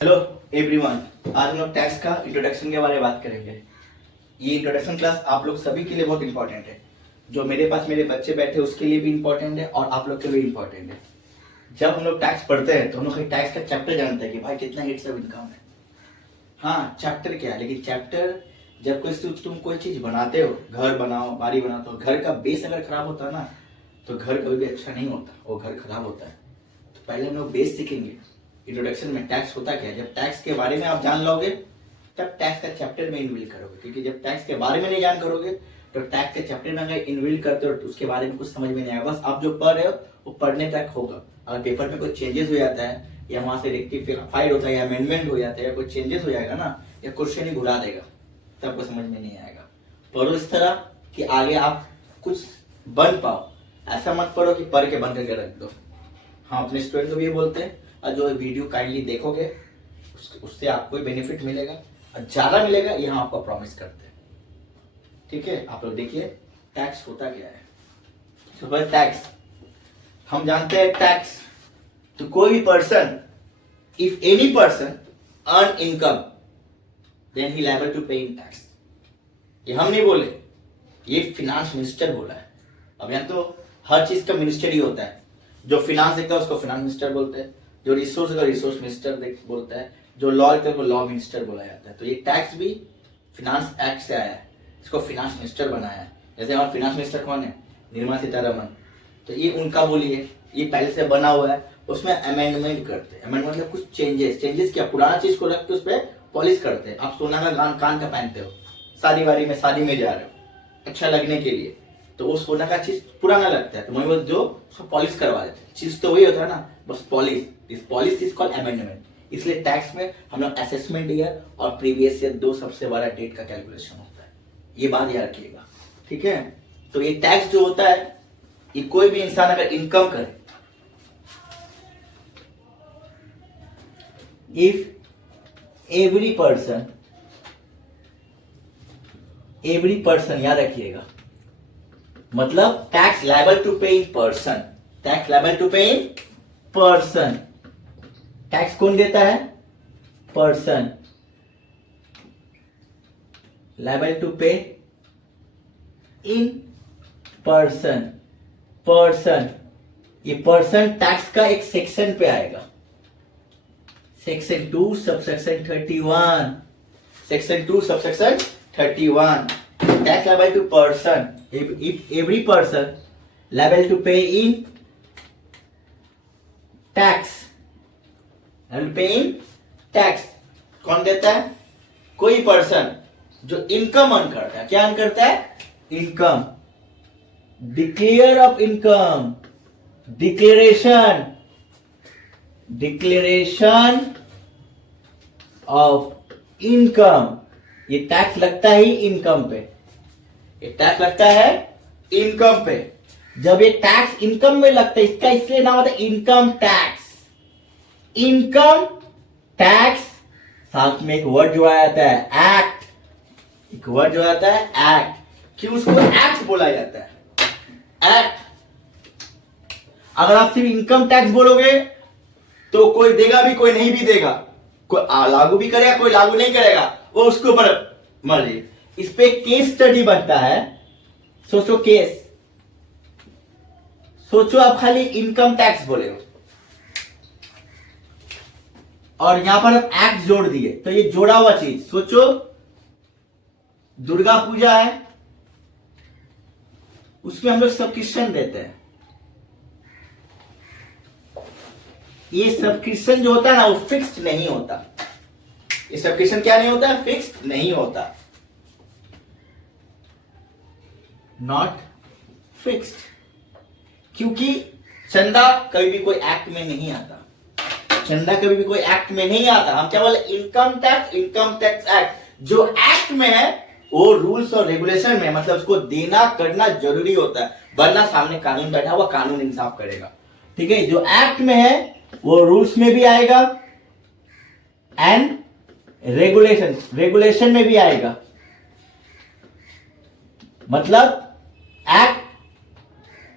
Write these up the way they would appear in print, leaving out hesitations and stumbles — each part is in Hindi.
हेलो एवरीवन, आज हम लोग टैक्स का इंट्रोडक्शन के बारे में बात करेंगे। ये इंट्रोडक्शन क्लास आप लोग सभी के लिए बहुत इंपॉर्टेंट है। जो मेरे पास मेरे बच्चे बैठे उसके लिए भी इंपॉर्टेंट है और आप लोग के लिए इंपॉर्टेंट है। जब हम लोग टैक्स पढ़ते हैं तो हम लोग टैक्स का चैप्टर जानते हैं कि भाई कितना हिट्स ऑफ इनकम है। हाँ, चैप्टर क्या है, लेकिन चैप्टर जब तुम कोई चीज बनाते हो, घर बनाओ, बाड़ी बनाते हो, घर का बेस अगर खराब होता है ना तो घर कभी भी अच्छा नहीं होता, वो घर खराब होता है। तो पहले हम लोग बेस सीखेंगे। इंट्रोडक्शन में टैक्स होता क्या है, जब टैक्स के बारे में आप जान लोगे तब टैक्स का चैप्टर में इन्विल करोगे, क्योंकि जब टैक्स के बारे में नहीं जान करोगे तो टैक्स के चैप्टर में अगर इन्विल करते हो तो उसके बारे में कुछ समझ में नहीं आएगा। बस आप जो पढ़ रहे हो वो पढ़ने तक होगा। अगर पेपर में कोई चेंजेस हो जाता है या वहां से रेक्टिफाइड होता है या अमेंडमेंट हो जाता है या कोई चेंजेस हो जाएगा ना, या क्वेश्चन ही घुरा देगा, तब को समझ में नहीं आएगा। पढ़ो इस तरह कि आगे आप कुछ बन पाओ। ऐसा मत पढ़ो कि पढ़ के बन करके रख दो। हाँ, अपने स्टूडेंट को भी ये बोलते हैं, और जो वीडियो काइंडली देखोगे उससे आपको बेनिफिट मिलेगा और ज्यादा मिलेगा, ये हम आपको प्रॉमिस करते हैं। ठीक है, आप लोग देखिए टैक्स होता क्या है। सुपर टैक्स हम जानते हैं। टैक्स तो कोई भी person, if any person earn income then he liable to pay in tax. ये हम नहीं बोले, ये फिनांस मिनिस्टर बोला है। अब यहाँ तो हर चीज का मिनिस्टर ही होता है। जो फिनांस देखता है उसको फिनांस मिनिस्टर बोलते हैं, जो रिसोर्स का रिसोर्स मिनिस्टर बोलता है, जो लॉ देखता है उसको लॉ मिनिस्टर बोला जाता है। तो ये टैक्स भी फिनांस एक्ट से आया है, इसको फिनांस मिनिस्टर बनाया है। जैसे हमारे फिनांस मिनिस्टर कौन है, निर्मला सीतारमण, तो ये उनका बोलिए, ये पहले से बना हुआ है। उसमें अमेंडमेंट करते हैं। अमेंडमेंट मतलब कुछ चेंजेस क्या, पुराना चीज को रख के उस पर पॉलिश करते हैं। आप सोना का कान का पहनते हो, शादी में जा रहे हो अच्छा लगने के लिए, तो वो सोना का चीज पुराना लगता है, तो वही जो उसको पॉलिश करवा देते हैं। चीज तो वही होता है ना, बस polish. This polish is called amendment. इसलिए टैक्स में हम लोग असेसमेंट ईयर और प्रीवियस ईयर दो सबसे बड़ा डेट का कैलकुलेशन होता है। ये बात याद रखिएगा, ठीक है। तो ये टैक्स जो होता है, ये कोई भी इंसान अगर इनकम करे, इफ एवरी पर्सन याद रखिएगा, मतलब tax liable to pay in person. Tax liable to pay in person. Tax कौन देता है, person. Liable to pay in person. Person, ये पर्सन टैक्स का एक सेक्शन पे आएगा, section 2 subsection 31। Section 2 subsection 31। Tax liable to person, if every person liable to pay in tax, liable to pay in tax। कौन देता है, कोई पर्सन जो इनकम अर्न करता है। क्या अर्न करता है, income. Declare of income, declaration of income. ये टैक्स लगता ही इनकम पे, ये टैक्स लगता है इनकम पे। जब ये टैक्स इनकम में लगता है, इसका इसलिए नाम होता है इनकम टैक्स। इनकम टैक्स, साथ में एक वर्ड जो आ जाता है एक्ट, एक वर्ड जो आता है एक्ट। क्यों उसको एक्ट बोला जाता है, एक्ट। अगर आप सिर्फ इनकम टैक्स बोलोगे तो कोई देगा भी, कोई नहीं भी देगा। कोई लागू भी करेगा, कोई लागू नहीं करेगा, वो उसके ऊपर मर्जी। इस पे केस स्टडी बनता है। सोचो केस, सोचो आप खाली इनकम टैक्स बोले हो और यहां पर आप एक्ट जोड़ दिए, तो ये जोड़ा हुआ चीज सोचो। दुर्गा पूजा है, उसमें हम लोग सब्सक्रिप्शन देते हैं। ये सब्सक्रिप्शन जो होता है ना, वो फिक्स्ड नहीं होता। ये सब्सक्रिप्शन क्या नहीं होता, फिक्स्ड नहीं होता, नॉट फिक्स्ड। क्योंकि चंदा कभी भी कोई एक्ट में नहीं आता, चंदा कभी भी कोई एक्ट में नहीं आता। हम क्या बोले, इनकम टैक्स एक्ट। जो एक्ट में है वो रूल्स और रेगुलेशन में, मतलब उसको देना करना जरूरी होता है, वरना सामने कानून बैठा हुआ, कानून इंसाफ करेगा। ठीक है, जो एक्ट में है वो रूल्स में भी आएगा एंड रेगुलेशन में भी आएगा। मतलब एक्ट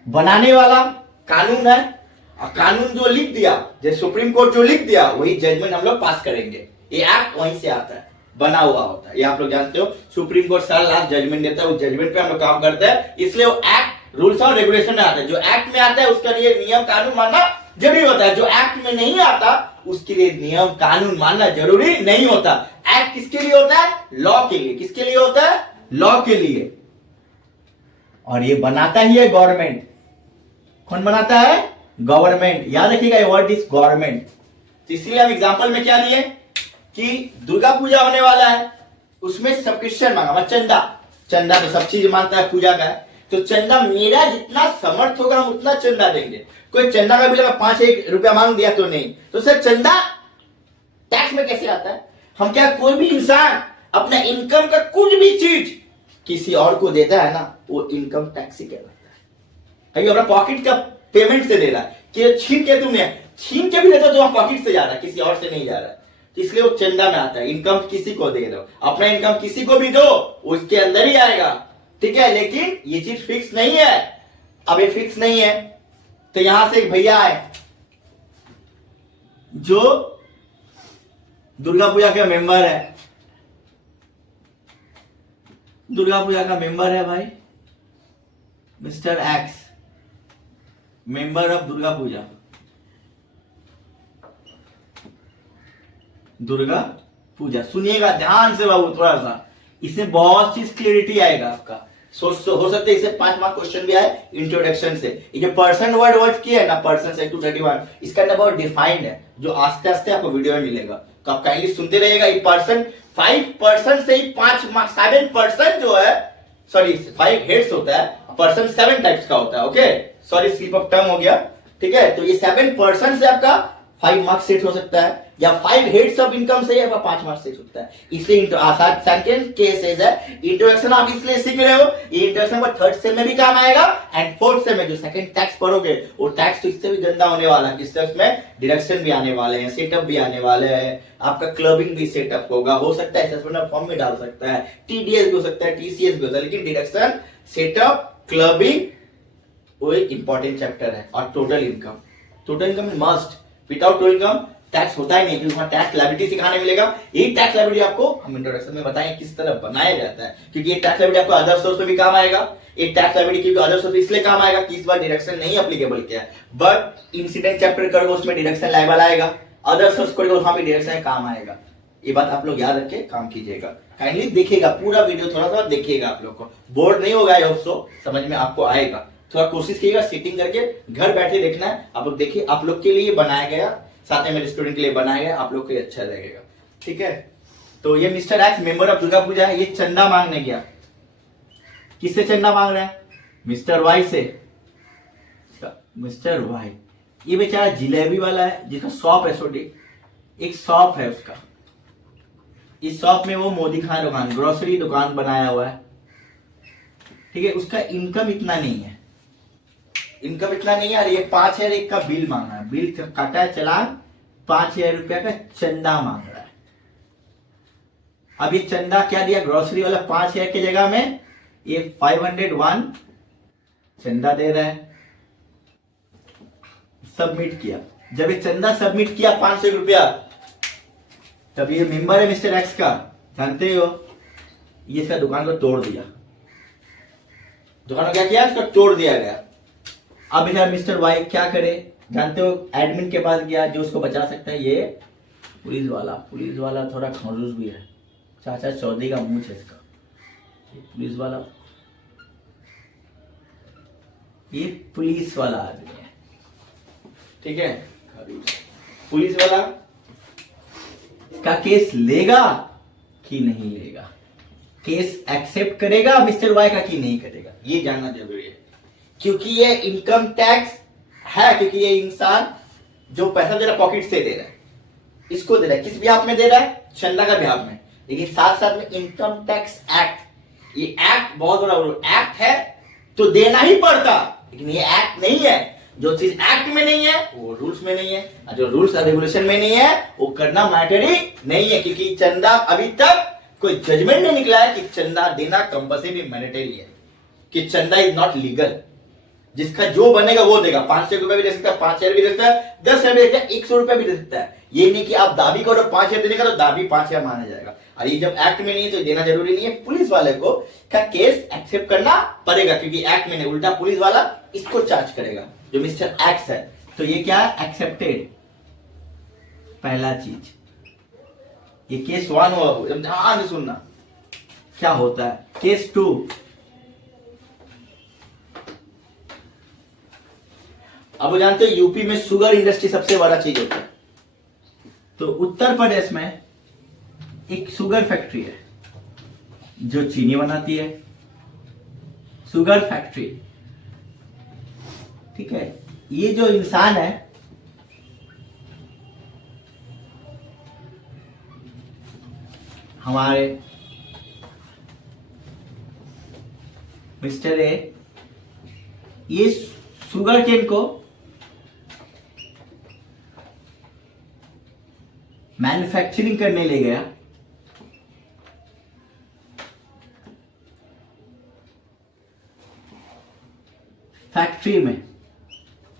बनाने वाला कानून है और कानून जो लिख दिया, जैसे सुप्रीम कोर्ट जो लिख दिया वही जजमेंट हम लोग पास करेंगे। ये एक्ट वहीं से आता है, बना हुआ होता है, ये आप लोग जानते हो। सुप्रीम कोर्ट सारा लास्ट जजमेंट देता है, उस जजमेंट पे हम लोग काम करते हैं, इसलिए वो एक्ट रूल्स और रेगुलेशन में आता है। जो एक्ट में आता है उसके लिए नियम कानून मानना जरूरी होता है, जो एक्ट में नहीं आता उसके लिए नियम कानून मानना जरूरी नहीं होता। एक्ट किसके लिए होता है? लॉ के लिए। किसके लिए होता है? लॉ के लिए। और ये बनाता ही है गवर्नमेंट। कौन बनाता है? गवर्नमेंट। याद रखिएगा ये वर्ड इज गवर्नमेंट। तो इसलिए हम एग्जांपल में क्या लिए कि दुर्गा पूजा होने वाला है, उसमें सब्सक्रिप्शन मांगा, चंदा। चंदा तो सब चीज मानता है, पूजा का है, तो चंदा मेरा जितना समर्थ होगा हम उतना चंदा देंगे। कोई चंदा का भी लगा 5 रुपया मांग दिया तो नहीं, तो सर चंदा टैक्स में कैसे आता है? हम क्या, कोई भी इंसान अपना इनकम का कुछ भी चीज किसी और को देता है ना, वो इनकम टैक्स ही कहलाता है। अभी अपना पॉकेट का पेमेंट से दे रहा है कि छीन के तुमने, छीन के भी देता जो पॉकेट से जा रहा है, किसी और से नहीं जा रहा है, तो इसलिए वो चंदा में आता है। इनकम किसी को दे दो, अपना इनकम किसी को भी दो, उसके अंदर ही आएगा, ठीक है। लेकिन ये चीज फिक्स नहीं है। अब ये फिक्स नहीं है तो यहां से एक भैया आए जो दुर्गा पूजा का मेंबर है, दुर्गा पूजा का मेंबर है भाई, mister X, member of Durga Puja, Durga Puja. सुनिएगा ध्यान से बाबू, थोड़ा सा इसमें बहुत चीज क्लियरिटी आएगा आपका। हो सकता है इसे 5 मार्क क्वेश्चन भी आए इंट्रोडक्शन से। ये जो पर्सन वर्ड किया है ना, पर्सन से 231, इसका अंदर बहुत डिफाइंड है, जो आस्ते आस्ते आपको वीडियो में मिलेगा, तो आप काइंडली सुनते रहिएगा। ये पर्सन 5% से ही 5 मार्क, 7% जो है, सॉरी 5 हेड्स होता है, पर्सन 7 टाइप्स का होता है। Okay, sorry slip of tongue हो गया, ठीक है। तो ये 7% से आपका 5 मार्क्स सेट हो सकता है, या 5 हेड्स ऑफ इनकम से आपका 5 मार्क्स सेट होता है। इसलिए सेकंड केसेस है, इंट्रोडक्शन आप इसलिए सीख रहे हो, ये इंट्रोडक्शन पर 3rd सेम में भी काम आएगा, एंड 4th सेम में जो सेकंड टैक्स पढ़ोगे वो टैक्स तो इससे भी गंदा होने वाला है, जिससे उसमें डिडक्शन भी आने वाले हैं, सेटअप भी आने वाले हैं, आपका क्लबिंग भी सेटअप होगा, हो सकता है असेसमेंट फॉर्म में डाल सकता है, टीडीएस भी हो सकता है, टीसीएस भी हो सकता है, लेकिन डिडक्शन, सेटअप, क्लबिंग वो एक इंपॉर्टेंट चैप्टर है। और total income, total income must, without total income tax होता ही नहीं, क्योंकि वहां टैक्स लायबिलिटी सिखाने मिलेगा। ये टैक्स लायबिलिटी आपको हम इंट्रोडक्शन में बताएंगे किस तरह बनाया जाता है, क्योंकि ये टैक्स लायबिलिटी आपको अदर सोर्स पे भी काम आएगा। एक टैक्स लायबिलिटी क्योंकि अदर सोर्स इसलिए काम आएगा कि इस बार डिडक्शन नहीं एप्लीकेबल किया है, बट इंसिडेंट चैप्टर करोगे उसमें डिडक्शन लायबल आएगा, अदर सोर्स करोगे वहां पे डिडक्शन काम आएगा। ये बात आप लोग याद रख के काम कीजिएगा। काइंडली देखिएगा पूरा वीडियो, थोड़ा सा देखिएगा, आप लोग को बोर्ड नहीं होगा, ये समझ में आपको आएगा। थोड़ा कोशिश कीजिएगा सीटिंग करके घर बैठे देखना है। आप लोग देखिए, आप लोग के लिए बनाया गया, साथ में मेरे स्टूडेंट के लिए बनाया गया, आप लोग को अच्छा लगेगा, ठीक है। तो ये mister X member of Durga Puja है, ये चंदा मांगने गया। किससे चंदा मांग रहा है? मिस्टर वाई से। मिस्टर वाई ये बेचारा जिलेबी वाला है, जिसका शॉप है, छोटी एक शॉप है उसका। इस शॉप में वो मोदी खान दुकान, ग्रोसरी दुकान बनाया हुआ है, ठीक है। उसका इनकम इतना नहीं है, इनकम इतना नहीं है। ये 5001 का बिल मांगा है, बिल काटा है चालान, 5000 रुपया का चंदा मांग रहा है। अब ये चंदा क्या दिया ग्रोसरी वाला? 5000 की जगह में ये 501 चंदा दे रहा है। सबमिट किया, जब ये चंदा सबमिट किया 500 रुपया, तब ये मेंबर है मिस्टर एक्स का, जानते हो, ये इसका दुकान को तोड़ दिया। दुकान को क्या किया? इसको तोड़ दिया गया। अब इधर मिस्टर वाई क्या करे जानते हो? एडमिन के पास गया, जो उसको बचा सकता है। ये पुलिस वाला थोड़ा खड़ूस भी है, चाचा चौधरी का मुंह है इसका। पुलिस वाला आदमी है, ठीक है। पुलिस वाला का केस लेगा कि नहीं लेगा, केस एक्सेप्ट करेगा मिस्टर वाई का कि नहीं करेगा, ये जानना जरूरी है। क्योंकि ये इनकम टैक्स है, क्योंकि ये इंसान जो पैसा दे रहा है पॉकेट से दे रहा है, इसको दे रहा है, किस बिहाफ में दे रहा है? चंदा का बिहाफ में। लेकिन साथ साथ में इनकम टैक्स एक्ट, ये एक्ट बहुत बड़ा एक्ट है तो देना ही पड़ता, लेकिन ये एक्ट नहीं है। जो चीज एक्ट में नहीं है वो रूल्स में नहीं है, और जो रूल्स और रेगुलेशन में नहीं है वो करना मैंडेटरी नहीं है। क्योंकि चंदा, अभी तक कोई जजमेंट नहीं निकला है कि चंदा देना कंपल्सरी मैंडेटरी है, कि चंदा इज नॉट लीगल। जिसका जो बनेगा वो देगा। 500 रुपए भी दे सकता है, 5,000 भी दे सकता है, 10,000 भी दे सकता है, 100 रुपए भी दे सकता है। ये नहीं कि आप दाबी करो 5,000 देने का तो दाबी 5,000 माना जाएगा। और ये जब एक्ट में नहीं है तो देना जरूरी नहीं है। पुलिस वाले को का केस एक्सेप्ट करना पड़ेगा, क्योंकि एक्ट में नहीं, उल्टा पुलिस वाला इसको चार्ज करेगा जो मिस्टर एक्स है। तो ये क्या है? एक्सेप्टेड, पहला चीज। ये केस 1 हुआ, ध्यान से सुनना क्या होता है। केस 2, अब वो जानते हो यूपी में शुगर इंडस्ट्री सबसे बड़ा चीज होता है। तो उत्तर प्रदेश में एक शुगर फैक्ट्री है जो चीनी बनाती है, शुगर फैक्ट्री। ठीक है, ये जो इंसान है हमारे मिस्टर ए, ये शुगर केन को मैन्युफैक्चरिंग करने ले गया। फैक्ट्री में,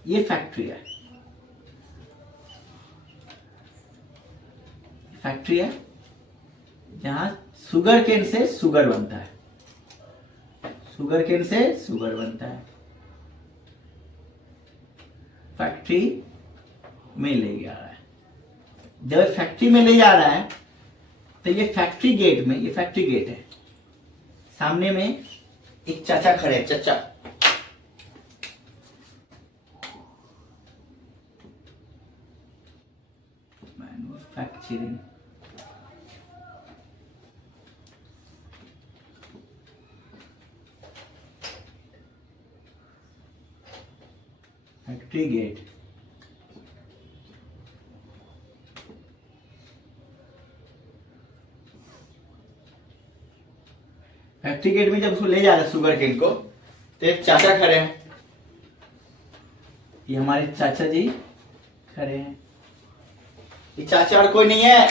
ये फैक्ट्री है, फैक्ट्री है जहां शुगर केन से शुगर बनता है, शुगर केन से शुगर बनता है। फैक्ट्री में ले जा रहा है। जब फैक्ट्री में ले जा रहा है तो ये फैक्ट्री गेट में, ये फैक्ट्री गेट है, सामने में एक चाचा खड़े हैं, चाचा। Manufacturing, factory gate, factory gate में जब उसको ले जा रहा है शुगर केन को, तो एक चाचा खड़े हैं, ये हमारे चाचा जी खड़े हैं। ये चाचा और कोई नहीं है,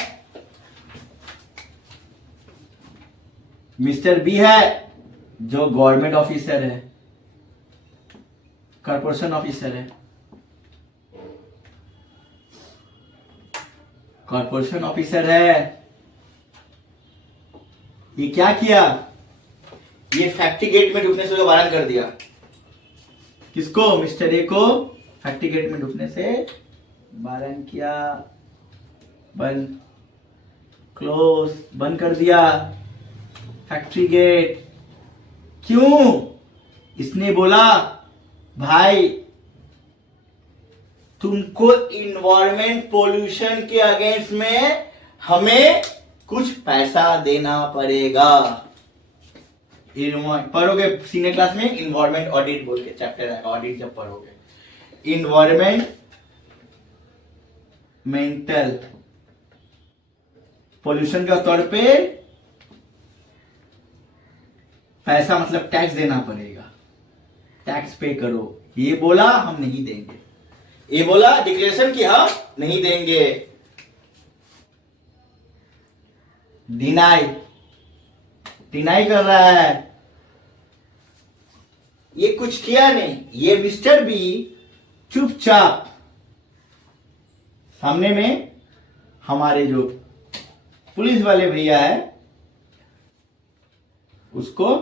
मिस्टर बी है जो गवर्नमेंट ऑफिसर है, कॉर्पोरेशन ऑफिसर है, कॉर्पोरेशन ऑफिसर है। ये क्या किया? ये फैक्ट्री गेट में ढुकने से वारन कर दिया। किसको? मिस्टर ए को फैक्ट्री गेट में ढुकने से वारन किया, बंद, क्लोज, बंद कर दिया फैक्ट्री गेट। क्यों? इसने बोला भाई तुमको इन्वायरमेंट पोल्यूशन के अगेंस्ट में हमें कुछ पैसा देना पड़ेगा। पढ़ोगे सीनियर क्लास में इन्वायरमेंट ऑडिट बोल के चैप्टर है, ऑडिट जब पढ़ोगे, इन्वायरमेंटल पोल्यूशन के तौर पे पैसा मतलब टैक्स देना पड़ेगा, टैक्स पे करो। ये बोला हम नहीं देंगे, ये बोला डिक्लेरेशन की हम नहीं देंगे, डिनाई, डिनाई कर रहा है। ये कुछ किया नहीं, ये मिस्टर बी चुपचाप सामने में हमारे जो पुलिस वाले भैया है उसको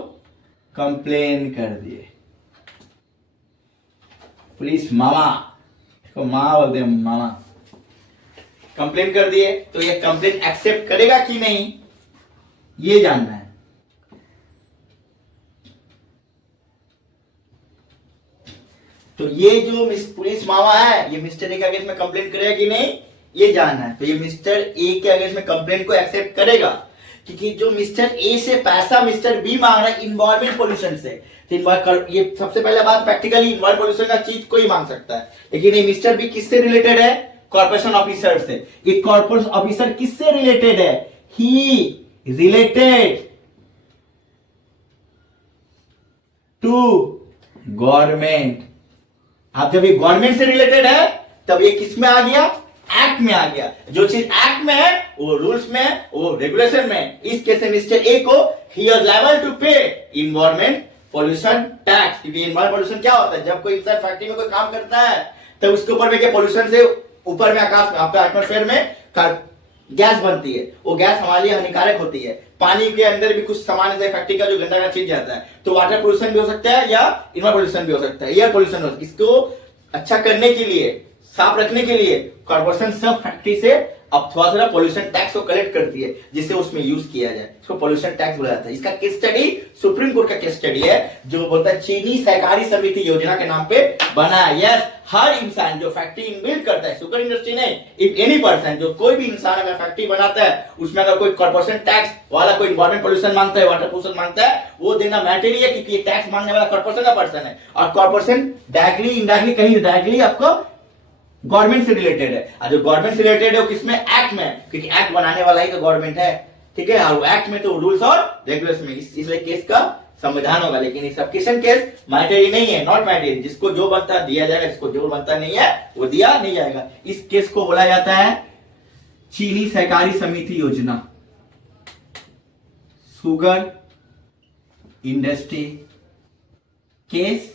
कंप्लेन कर दिए। पुलिस मामा, इसको मामा बोलते हैं, मामा, कंप्लेन कर दिए। तो ये कंप्लेन एक्सेप्ट करेगा कि नहीं ये जानना है। तो ये जो पुलिस मामा है ये मिस्टर ए के अगेंस्ट में कंप्लेन करेगा कि नहीं ये जानना है। तो ये मिस्टर ए के अगेंस्ट में कंप्लेन को एक्सेप्ट करेगा, क्योंकि जो मिस्टर ए से पैसा मिस्टर बी मांग रहा है इन्वायरमेंट पोल्यूशन से, तो ये सबसे पहले बात प्रैक्टिकली इन्वायरमेंट पोल्यूशन का चीज कोई मांग सकता है, लेकिन ये मिस्टर बी किससे रिलेटेड है? कॉर्पोरेशन ऑफिसर से। ये कॉर्पोरेशन ऑफिसर किससे रिलेटेड है? ही रिलेटेड टू गवर्नमेंट। अब जब ये गवर्नमेंट से रिलेटेड है तब ये किस में आ गया? एक्ट में आ गया। जो चीज एक्ट में है वो रूल्स में, वो रेगुलेशन में। इस केस में मिस्टर ए को ही इज लायबल टू पे इन्वायरमेंट पोल्यूशन टैक्स। क्योंकि इन्वायरमेंट पोल्यूशन क्या होता है, जब कोई इंसान फैक्ट्री में कोई काम करता है तो उसके ऊपर में क्या पोल्यूशन से ऊपर में आकाश में आपका एटमॉस्फेयर में गैस बनती है, वो गैस हमारे लिए हानिकारक होती है। पानी के अंदर भी कुछ सामान ऐसे फैक्ट्री का जो गंदा चीज जाता है, तो वाटर पोल्यूशन भी हो सकता है या इन्वायरमेंट पोल्यूशन भी हो सकता है, एयर पोल्यूशन हो सकता है। इसको अच्छा करने के लिए, साफ रखने के लिए कॉर्पोरेशन सब फैक्ट्री से अब थोड़ा थोड़ा पोल्यूशन टैक्स को कलेक्ट करती है, जिससे उसमें यूज किया जाए। इसको पोल्यूशन टैक्स बोला जाता है। इसका केस स्टडी सुप्रीम कोर्ट का केस स्टडी है, जो बोलता है चीनी सहकारी समिति योजना के नाम पे बना है। यस, हर इंसान जो फैक्ट्री बिल्ड करता है, शुगर इंडस्ट्री नहीं, इफ एनी पर्सन, जो कोई भी इंसान अगर फैक्ट्री बनाता है, उसमें अगर कोई कॉर्पोरेशन टैक्स वाला कोई इन्वायरमेंट पोल्यूशन मांगता है, वाटर पोल्यूशन मांगता है, वो देना मैंडेटरी है, क्योंकि ये टैक्स मांगने वाला कॉर्पोरेशन का पर्सन है। और कॉर्पोरेशन डायरेक्टली इनडायरेक्टली कहीं डायरेक्टली आपको गवर्नमेंट से रिलेटेड है। और जो गवर्नमेंट से रिलेटेड है वो किसमें, एक्ट में, क्योंकि एक्ट बनाने वाला ही तो गवर्नमेंट है। ठीक है, और एक्ट में तो रूल्स और रेगुलेशन में, इसलिए केस का संविधान होगा। लेकिन ये सब्सक्रिप्शन केस मैंडेटरी नहीं है, नॉट मैंडेटरी। जिसको जो बनता है दिया जाएगा, जिसको जो बनता नहीं है वो दिया नहीं जाएगा। इस केस को बोला जाता है चीनी सहकारी समिति योजना, शुगर इंडस्ट्री केस।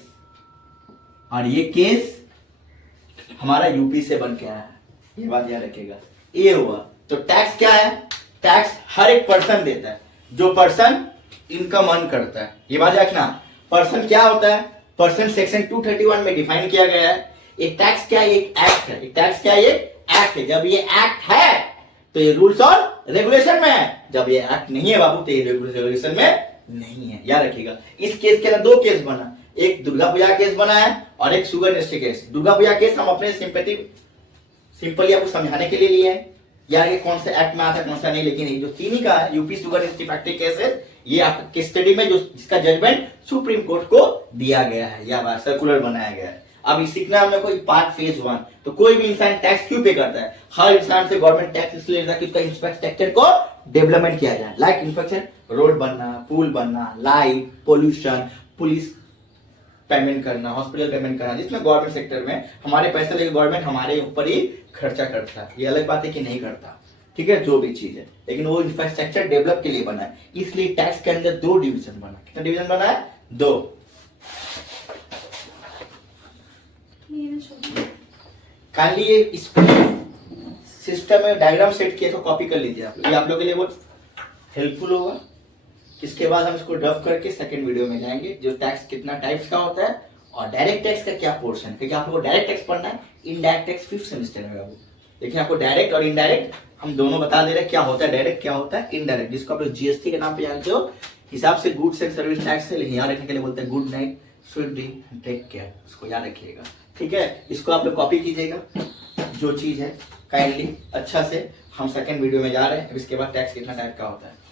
और ये केस हमारा यूपी से बन के आया है, ये बात याद रखिएगा। ये हुआ तो टैक्स क्या है, टैक्स हर एक पर्सन देता है जो पर्सन इनकम अर्न करता है। ये बात रखना, पर्सन क्या होता है, पर्सन सेक्शन 231 में डिफाइन किया गया है। एक टैक्स क्या है, एक एक्ट है। एक टैक्स क्या है, एक एक्ट है। जब ये एक्ट है तो ये रूल्स और रेगुलेशन में है, जब ये एक्ट नहीं है बाबू तो ये रेगुलेशन में नहीं है, याद रखिएगा। इस केस के अंदर दो केस बना, एक दुर्गा पूजा केस बना है और एक sugar industry case. Durga Puja case हम अपने सिंपली आपको समझाने के लिए लिए हैं, यार ये कौन सा एक्ट में आता है कौन सा नहीं। लेकिन ये जो चीनी का है, UP sugar industry factory case है, ये आपके केस स्टडी में जो जिसका जजमेंट सुप्रीम कोर्ट को दिया गया है, या बात सर्कुलर बनाया गया है। अब इस सीखना में कोई पार्ट फेज 1, तो कोई भी इंसान टैक्स क्यों पे करता है, हर इंसान से गवर्नमेंट टैक्स इसलिए लेता है कि उसका इंफ्रास्ट्रक्चर को डेवलपमेंट किया जाए। लाइक इंफ्रास्ट्रक्चर, रोड बनना, पुल बनना, लाइट, पोल्यूशन, पुलिस पेमेंट करना, हॉस्पिटल पेमेंट करना, जिसमें गवर्नमेंट सेक्टर में हमारे पैसे लेके गवर्नमेंट हमारे ऊपर ही खर्चा करता है। ये अलग बात है कि नहीं करता, ठीक है, जो भी चीज है, लेकिन वो इंफ्रास्ट्रक्चर डेवलप के लिए बना है। इसलिए टैक्स के अंदर 2 डिवीजन बना। कितना डिवीजन बना है, 2। काइंडली ये इस सिस्टम में डायग्राम सेट किया तो कॉपी कर लीजिए आप, ये आप लोगों के लिए बहुत हेल्पफुल होगा। इसके बाद हम इसको ड्रॉप करके सेकंड वीडियो में जाएंगे, जो टैक्स कितना टाइप्स का होता है और डायरेक्ट टैक्स का क्या पोर्शन है। क्योंकि आप लोगों को डायरेक्ट टैक्स पढ़ना है, इनडायरेक्ट टैक्स 5th सेमेस्टर में बाबू। लेकिन आपको डायरेक्ट और इनडायरेक्ट हम दोनों बता दे रहे हैं, क्या होता है डायरेक्ट, क्या होता है इनडायरेक्ट, जिसको आप लोग जीएसटी के नाम पे जानते हो। हिसाब से गुड्स एंड सर्विस टैक्स है, लेकिन याद रखने के लिए बोलते हैं good night, sweet dream, take care, इसको याद रखिएगा। ठीक है, इसको आप लोग कॉपी कीजिएगा जो चीज है काइंडली अच्छा से। हम सेकंड वीडियो में जा रहे हैं, अब इसके बाद टैक्स कितना टाइप का होता है।